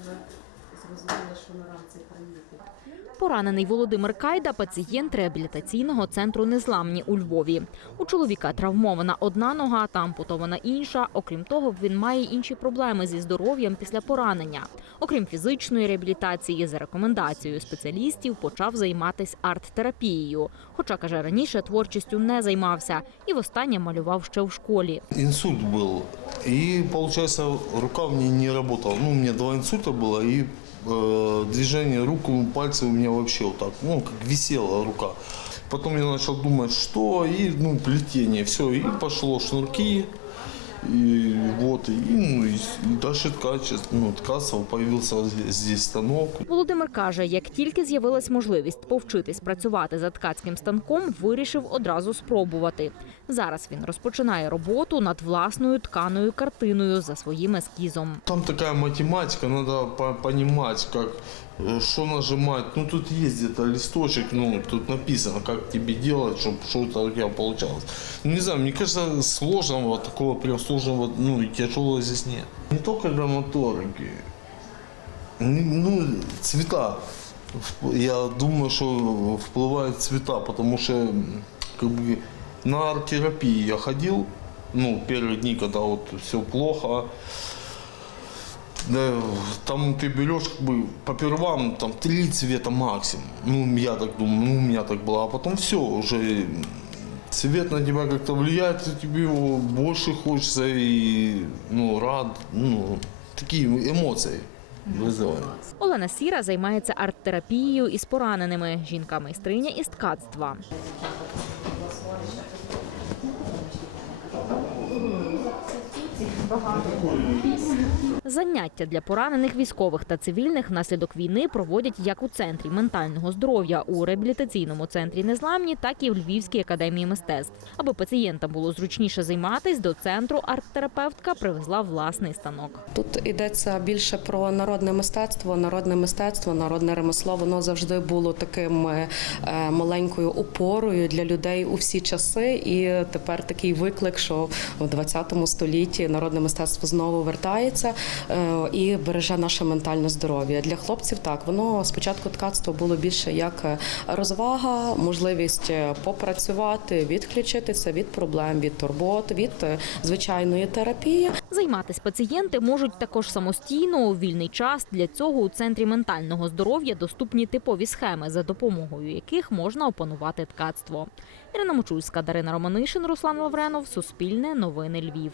вже що на ранці приїхати. Поранений Володимир Кайда пацієнт реабілітаційного центру Незламні у Львові. У чоловіка травмована одна нога та ампутована інша. Окрім того, він має інші проблеми зі здоров'ям після поранення. Окрім фізичної реабілітації, за рекомендацією спеціалістів почав займатися арт-терапією. Хоча каже, раніше творчістю не займався і востаннє малював ще в школі. Инсульт был. И, получается, рука мне не работала. Ну, у меня два инсульта было, и э, движение рук, пальцы у меня вообще вот так, ну, как висела рука. Потом я начал думать, что, и, ну, плетение, все, и пошло шнурки, и вот, и, ну, и, дальше ткач, ну, ткацев, появился здесь станок, Володимир каже, як тільки з'явилась можливість повчитись працювати за ткацьким станком, вирішив одразу спробувати. Зараз він розпочинає роботу над власною тканою картиною за своїм ескізом. Там такая математика, понимать, как э, что нажимать. Ну тут есть где-то листочек, ну тут написано, как тебе делать, чтобы что-то у тебя получалось. Ну не знаю, мне кажется, сложного такого прям сложного, ну и тяжелого здесь нет. Не только для моторики, Н- ну цвета. В- Я думаю, что впливают цвета, потому что м, как бы на арт-терапии я ходил, ну первые дни, когда вот все плохо, да, там ты берешь как бы по первам там три цвета максимум. Ну, я так думаю, ну, у меня так было. А потом все, уже м, цвет на тебя как-то влияет, и тебе его больше хочется и, ну, рад, ну, такие эмоции вызывает. Олена Сіра займається арт-терапією із пораненими. Жінка майстриня із ткацтва. Заняття для поранених військових та цивільних внаслідок війни проводять як у центрі ментального здоров'я у реабілітаційному центрі Незламні, так і в Львівській академії мистецтв. Аби пацієнтам було зручніше займатись, до центру арт-терапевтка привезла власний станок. Тут йдеться більше про народне мистецтво. Народне мистецтво, народне ремесло, воно завжди було таким е, маленькою опорою для людей у всі часи. І тепер такий виклик, що в 20 столітті народне мистецтво знову вертається е, і береже наше ментальне здоров'я. Для хлопців так воно спочатку ткацтво було більше як е, розвага, можливість е, попрацювати, відключитися від проблем, від турбот, від звичайної терапії. Займатись пацієнти можуть також самостійно у вільний час. Для цього у центрі ментального здоров'я доступні типові схеми, за допомогою яких можна опанувати ткацтво. Ірина Мочульська, Дарина Романишин, Руслан Лавренов, Суспільне, Новини Львів.